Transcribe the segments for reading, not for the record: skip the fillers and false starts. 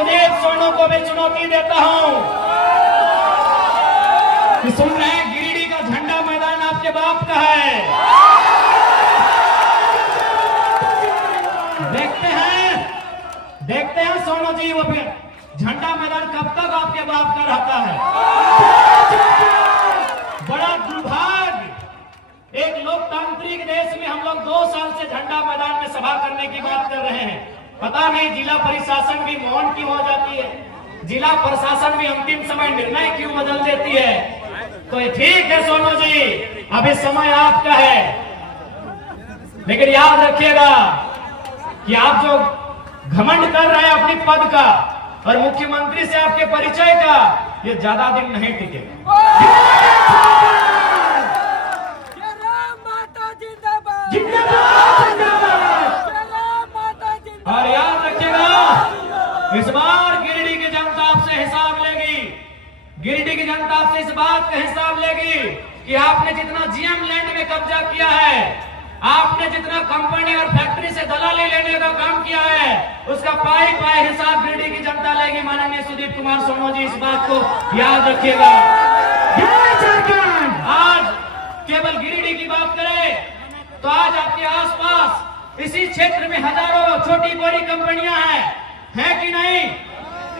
सुदीप सोनू को भी चुनौती देता हूं कि सुन रहे हैं, गिरिडीह का झंडा मैदान आपके बाप का है। देखते हैं सोनू जी, वो फिर झंडा मैदान कब तक आपके बाप का रहता है। बड़ा दुर्भाग्य, एक लोकतांत्रिक देश में हम लोग 2 साल से झंडा मैदान में सभा करने की बात कर रहे हैं। पता नहीं जिला प्रशासन भी मौन क्यों हो जाती है, जिला प्रशासन भी अंतिम समय निर्णय क्यों बदल देती है। तो ठीक है सोनू जी, अभी समय आपका है, लेकिन याद रखिएगा कि आप जो घमंड कर रहे हैं अपनी पद का और मुख्यमंत्री से आपके परिचय का, ये ज्यादा दिन नहीं टिकेगा। और याद रखिएगा, इस बार गिरिडीह की जनता आपसे हिसाब लेगी। गिरिडीह की जनता आपसे इस बात का हिसाब लेगी कि आपने जितना जीएम लैंड में कब्जा किया है, आपने जितना कंपनी और फैक्ट्री से दलाली लेने का काम किया है, उसका पाई पाई हिसाब गिरिडीह की जनता लेगी। माननीय सुदीप कुमार सोनू जी, इस बात को याद रखिएगा। आज केवल गिरिडीह की बात करें तो आज आपके आसपास इसी क्षेत्र में हजारों छोटी बड़ी कंपनियां हैं कि नहीं?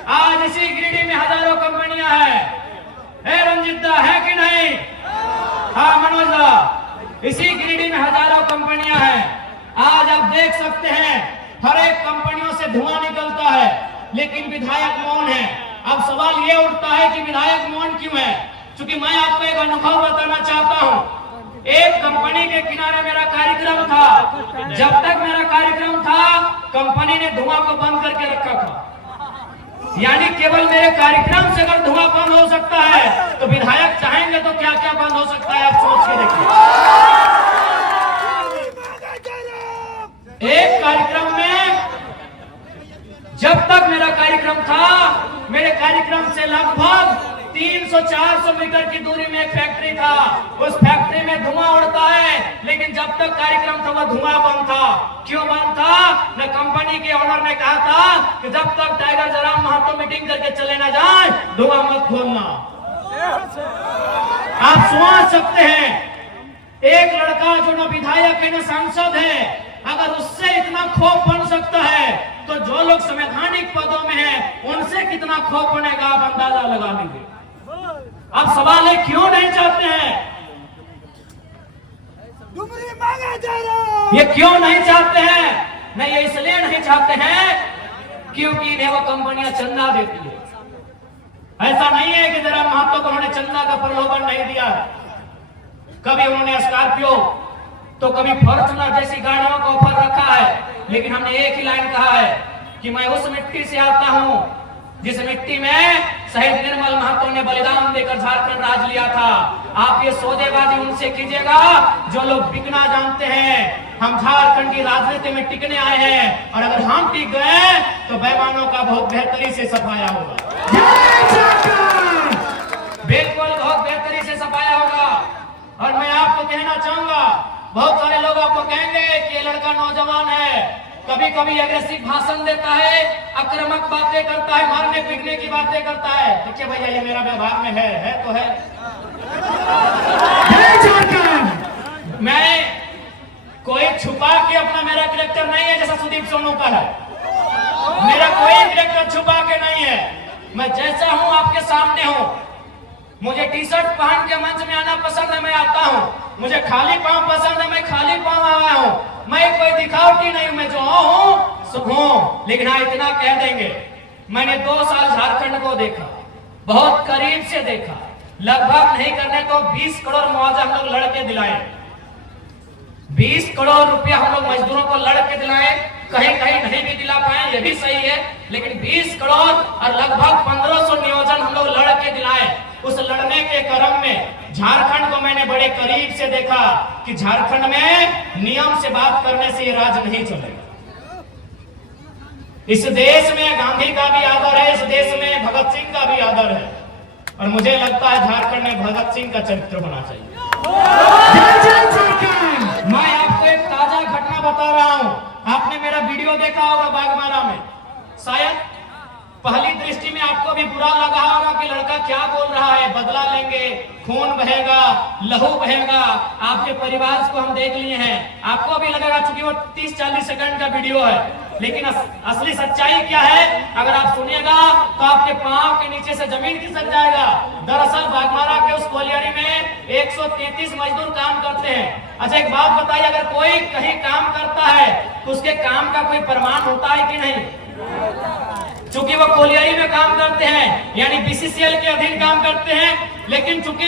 आज इसी गिरिडीह में हजारों कंपनियां हैं, रंजित दा, है कि नहीं? हाँ मनोज दा, इसी गिरिडीह में हजारों कंपनियां हैं। आज आप देख सकते हैं, हर एक कंपनियों से धुआं निकलता है, लेकिन विधायक मौन है। अब सवाल ये उठता है कि विधायक मौन क्यों है? क्योंकि मैं आपको एक अनुभव बताना चाहता हूं। एक कंपनी के किनारे मेरा कार्यक्रम था, जब तक मेरा कार्यक्रम था कंपनी ने धुआं को बंद करके रखा था। यानी केवल मेरे कार्यक्रम से अगर धुआं बंद हो सकता है तो विधायक चाहेंगे तो क्या क्या बंद हो सकता है, आप सोच के देखिए। एक कार्यक्रम में, जब तक मेरा कार्यक्रम था, मेरे कार्यक्रम से लगभग 300-400 मीटर की दूरी में एक फैक्ट्री था। उस फैक्ट्री में धुआं उड़ता है, लेकिन जब तक कार्यक्रम था वह धुआं बंद था। क्यों बंद था? न कंपनी के ओनर ने कहा था कि जब तक टाइगर जराम महतो मीटिंग करके चले ना जाए, धुआं मत खोलना। आप सोच सकते हैं, एक लड़का जो न विधायक है न सांसद है, अगर उससे इतना खौफ बन सकता है तो जो लोग संवैधानिक पदों में हैं उनसे कितना खौफ बनेगा, आप अंदाजा लगा लीजिए। अब सवाल है, क्यों नहीं चाहते हैं? ये क्यों नहीं चाहते हैं? नहीं, ये इसलिए नहीं चाहते हैं क्योंकि इन्हें वो कंपनियां चंदा देती है। ऐसा नहीं है कि जरा महतो को उन्होंने चंदा का प्रलोभन नहीं दिया। कभी उन्होंने स्कॉर्पियो तो कभी फॉर्च्यूनर जैसी गाड़ियों का ऑफर रखा है, लेकिन हमने एक ही लाइन कहा है कि मैं उस मिट्टी से आता हूं जिस मिट्टी में शहीद निर्मल महतो ने बलिदान देकर झारखंड राज लिया था। आप ये सौदेबाजी उनसे कीजिएगा जो लोग बिकना जानते हैं। हम झारखंड की राजनीति में टिकने आए हैं, और अगर हम टिक गए तो बेईमानों का बहुत बेहतरी से सफाया होगा। बिल्कुल बहुत बेहतरी से सफाया होगा। और मैं आपको कहना चाहूंगा, बहुत सारे लोग आपको कहेंगे कि ये लड़का नौजवान है, कभी कभी एग्रेसिव भाषण देता है, आक्रामक बातें करता है, मारने पीटने की बातें करता है। देखिए भैया, ये मेरा व्यवहार में है तो है। मैं कोई छुपा के अपना, मेरा कैरेक्टर नहीं है जैसा सुदीप सोनू का है। मेरा कोई कैरेक्टर छुपा के नहीं है, मैं जैसा हूं आपके सामने हूं। मुझे टी शर्ट पहन के मंच में आना पसंद है, मैं आता हूं। मुझे खाली पांव पसंद है, मैं खाली पांव आया हूं। मैं कोई दिखावटी नहीं, मैं जो हूं सो हूं। लेकिन हाँ, इतना कह देंगे, मैंने 2 साल झारखंड को देखा, बहुत करीब से देखा। लगभग नहीं करने तो 20 करोड़ मुआवजा हम लोग लड़के दिलाए। 20 करोड़ रुपया हम लोग मजदूरों को लड़के दिलाए। कहीं कहीं नहीं भी दिला पाए, ये भी सही है, लेकिन 20 करोड़ और लगभग 1500 नियोजन हम लोग लड़के दिलाए। उस लड़ने के क्रम में झारखंड को मैंने बड़े करीब से देखा कि झारखंड में नियम से बात करने से ये राज नहीं चलेगा। इस देश में गांधी का भी आदर है, इस देश में भगत सिंह का भी आदर है, और मुझे लगता है झारखंड में भगत सिंह का चरित्र होना चाहिए। मैं आपको एक ताजा घटना बता रहा हूं। आपने मेरा वीडियो देखा होगा बागमारा में, शायद पहली दृष्टि में आपको भी बुरा लगा होगा कि लड़का क्या बोल रहा है, बदला लेंगे, खून बहेगा, लहू बहेगा। आपके परिवार को हम देख लिए हैं, आपको भी लगेगा चूंकि वो 30-40 सेकंड का वीडियो है, लेकिन असली सच्चाई क्या है अगर आप सुनिएगा तो आपके पांव के नीचे से जमीन खिसक जाएगा। दरअसल बागमारा के उस कोलियारी में 133 मजदूर काम करते हैं। अच्छा एक बात बताइए, अगर कोई कहीं काम करता है तो उसके काम का कोई प्रमाण होता है कि नहीं? चूंकि वो कोलियारी में काम करते हैं यानी बीसीसीएल के अधीन काम करते हैं, लेकिन चूंकि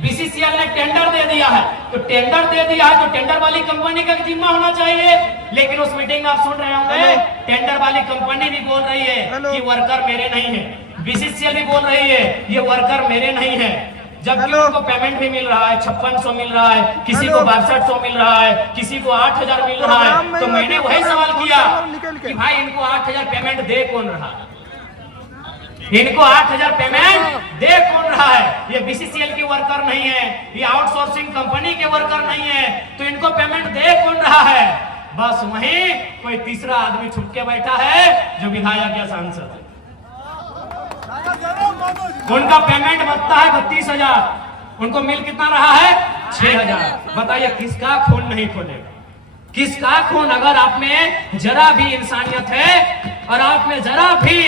बीसीसीएल ने टेंडर दे दिया है तो टेंडर दे दिया है तो टेंडर वाली कंपनी का जिम्मा होना चाहिए। लेकिन उस मीटिंग में आप सुन रहे होंगे टेंडर वाली कंपनी भी बोल रही है कि वर्कर मेरे नहीं है, बीसीसीएल भी बोल रही है ये वर्कर मेरे नहीं है, जबकि उनको पेमेंट भी मिल रहा है, 5600 मिल रहा है, किसी को 6200 मिल रहा है, किसी को 8000 मिल रहा है। तो मैंने वही सवाल किया कि भाई इनको 8000 पेमेंट दे कौन रहा है? इनको 8000 पेमेंट दे कौन रहा है? ये बीसीसीएल की वर्कर नहीं है, ये आउटसोर्सिंग कंपनी के वर्कर नहीं है, तो इनको पेमेंट दे कौन रहा है? बस वहीं कोई तीसरा आदमी छुप के बैठा है जो विधायक या सांसद है। उनका पेमेंट बनता है 32,000, उनको मिल कितना रहा है? 6,000। बताइए किसका खून नहीं खोलेगा? किसका खून? अगर आप में जरा भी इंसानियत है और आप में जरा भी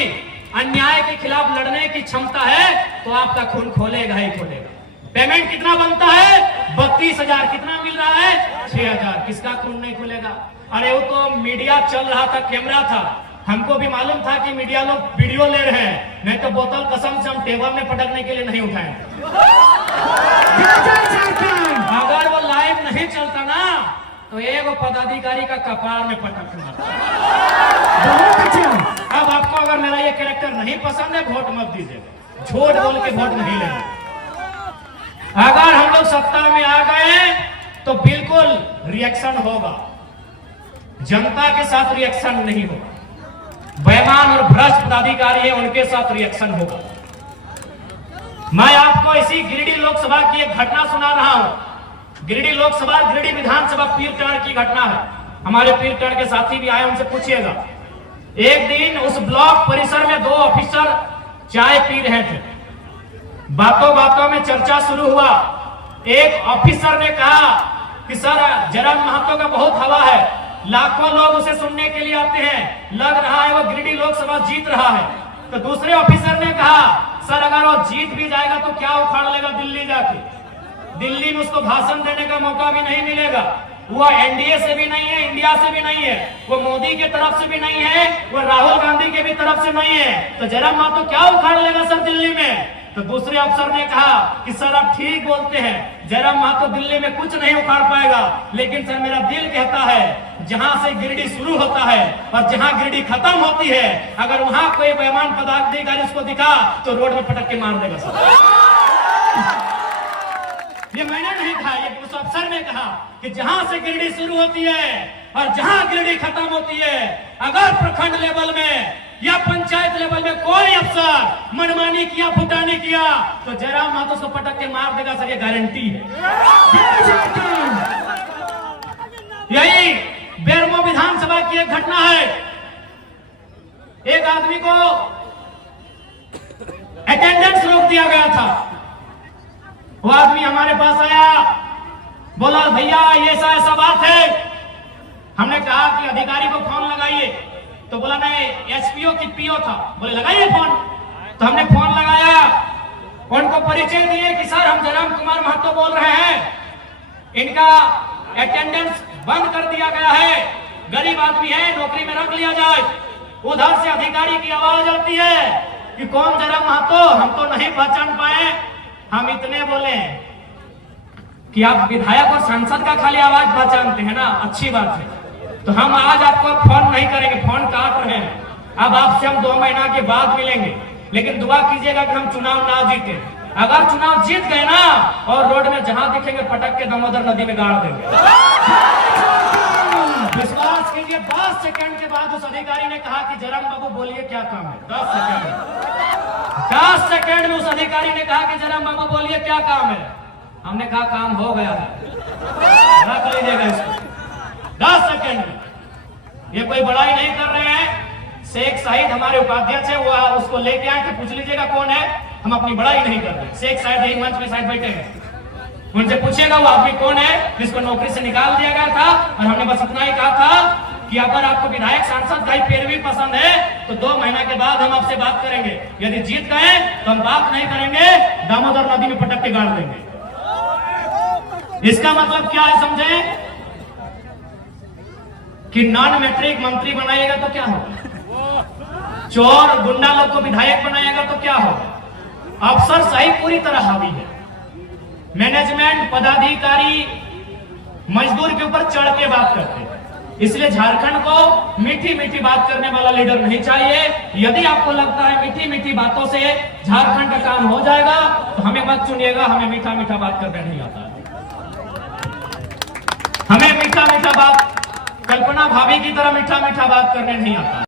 अन्याय के खिलाफ लड़ने की क्षमता है तो आपका खून खोलेगा ही खोलेगा। पेमेंट कितना बनता है? 32,000। कितना मिल रहा है? 6,000। किसका खून नहीं खुलेगा? अरे वो तो मीडिया चल रहा था, कैमरा था, हमको भी मालूम था कि मीडिया लोग वीडियो ले रहे हैं, नहीं तो बोतल कसम से हम टेबल में पटकने के लिए नहीं उठाए। अगर वो लाइव नहीं चलता ना तो एक पदाधिकारी का कपार में पटकना। अब आपको अगर मेरा ये कैरेक्टर नहीं पसंद है वोट मत दीजिएगा, झूठ बोल के वोट नहीं लेंगे। अगर हम लोग सत्ता में आ गए तो बिल्कुल रिएक्शन होगा, जनता के साथ रिएक्शन नहीं होगा। बेईमान और भ्रष्ट पदाधिकारी है उनके साथ रिएक्शन होगा। मैं आपको इसी गिरिडीह लोकसभा की एक घटना सुना रहा हूं। गिरिडीह लोकसभा, गिरिडीह विधानसभा पीरटांड़ की घटना है। हमारे पीरटांड़ के साथी भी आए, उनसे पूछिएगा। एक दिन उस ब्लॉक परिसर में 2 ऑफिसर चाय पी रहे थे। बातों बातों में चर्चा शुरू हुआ। एक ऑफिसर ने कहा कि सर जयराम महतो का बहुत हवा है, लाखों लोग उसे सुनने के लिए आते हैं, लग रहा है वो गिरिडीह लोकसभा जीत रहा है। तो दूसरे ऑफिसर ने कहा सर अगर वो जीत भी जाएगा तो क्या उखाड़ लेगा दिल्ली जाके? दिल्ली में उसको भाषण देने का मौका भी नहीं मिलेगा। वो एनडीए से भी नहीं है, इंडिया से भी नहीं है, वो मोदी के तरफ से भी नहीं है, वो राहुल गांधी के भी तरफ से नहीं है, तो जयराम महतो क्या उखाड़ लेगा सर दिल्ली में? तो दूसरे अफसर ने कहा कि सर आप ठीक बोलते हैं, जयराम महतो दिल्ली में कुछ नहीं उखाड़ पाएगा, लेकिन सर मेरा दिल कहता है जहां से गिरिडीह शुरू होता है और जहां गिरिडीह खत्म होती है, अगर वहां कोई बेईमान पदाधिकारी उसको दिखा तो रोड में पटक के मार देगा सर। ये मैंने नहीं कहा, ये उस अफसर ने कहा कि जहां से गिरिडीह शुरू होती है और जहां गिरिडीह खत्म होती है, अगर प्रखंड लेवल में या पंचायत लेवल में कोई अफसर मनमानी किया, फुटानी किया तो जयराम महतो उसको पटक के मार देगा सर, ये गारंटी है। यही बेरमो विधानसभा की एक घटना है। एक आदमी को अटेंडेंस रोक दिया गया था। वो आदमी हमारे पास आया, बोला भैया ये ऐसा बात है। हमने कहा कि अधिकारी को फोन लगाइए, तो बोला नहीं एसपीओ की पीओ था, बोले लगाइए फोन। तो हमने फोन लगाया, उनको परिचय दिए कि सर हम जयराम कुमार महतो बोल रहे हैं, इनका अटेंडेंस बंद कर दिया गया है, गरीब आदमी है, नौकरी में रख लिया जाए। उधर से अधिकारी की आवाज आती है कि कौन जयराम महतो? हम तो नहीं पहचान पाए। हम इतने बोले कि आप विधायक और सांसद का खाली आवाज पहचानते हैं ना, अच्छी बात है, तो हम आज आपको फोन नहीं करेंगे, फोन काट रहे हैं। अब आपसे हम 2 महीना के बाद मिलेंगे, लेकिन दुआ कीजिएगा कि हम चुनाव ना जीते। अगर चुनाव जीत गए ना और रोड में जहां दिखेंगे पटक के दामोदर नदी में गाड़ देंगे। विश्वास कीजिए 10 सेकंड के बाद उस अधिकारी ने कहा कि जयराम बाबू बोलिए क्या काम है। 10 सेकंड में उस अधिकारी ने कहा कि जयराम बाबू बोलिए क्या काम है। हमने कहा काम हो गया है, रख लीजिएगा इसको। 10 सेकंड में। ये कोई बड़ाई नहीं कर रहे हैं, शेख साहिद हमारे उपाध्यक्ष है, वो उसको लेके आए कि पूछ लीजिएगा कौन है, हम अपनी बड़ाई नहीं कर रहे। शेख साहिद यही मंच में शायद बैठे हैं, उनसे पूछिएगा वो आदमी कौन है जिसको नौकरी से निकाल दिया गया था। और हमने बस इतना ही कहा था कि अगर आपको विधायक सांसद का ही पैरवी पसंद है तो 2 महीना के बाद हम आपसे बात करेंगे, यदि जीत गए तो हम बात नहीं करेंगे, दामोदर नदी में पटक के गाड़ देंगे। इसका मतलब क्या है समझे कि नॉन मैट्रिक मंत्री बनाइएगा तो क्या होगा, चोर गुंडा लोग को विधायक बनाएगा तो क्या होगा। अफसर सही पूरी तरह हावी है, मैनेजमेंट पदाधिकारी मजदूर के ऊपर चढ़ के बात करते हैं। इसलिए झारखंड को मीठी मीठी बात करने वाला लीडर नहीं चाहिए। यदि आपको लगता है मीठी मीठी बातों से झारखंड का काम हो जाएगा तो हमें मत चुनिएगा, हमें मीठा मीठा बात करने नहीं आता है। हमें मीठा मीठा बात कल्पना भाभी की तरह मीठा मीठा बात करने नहीं आता।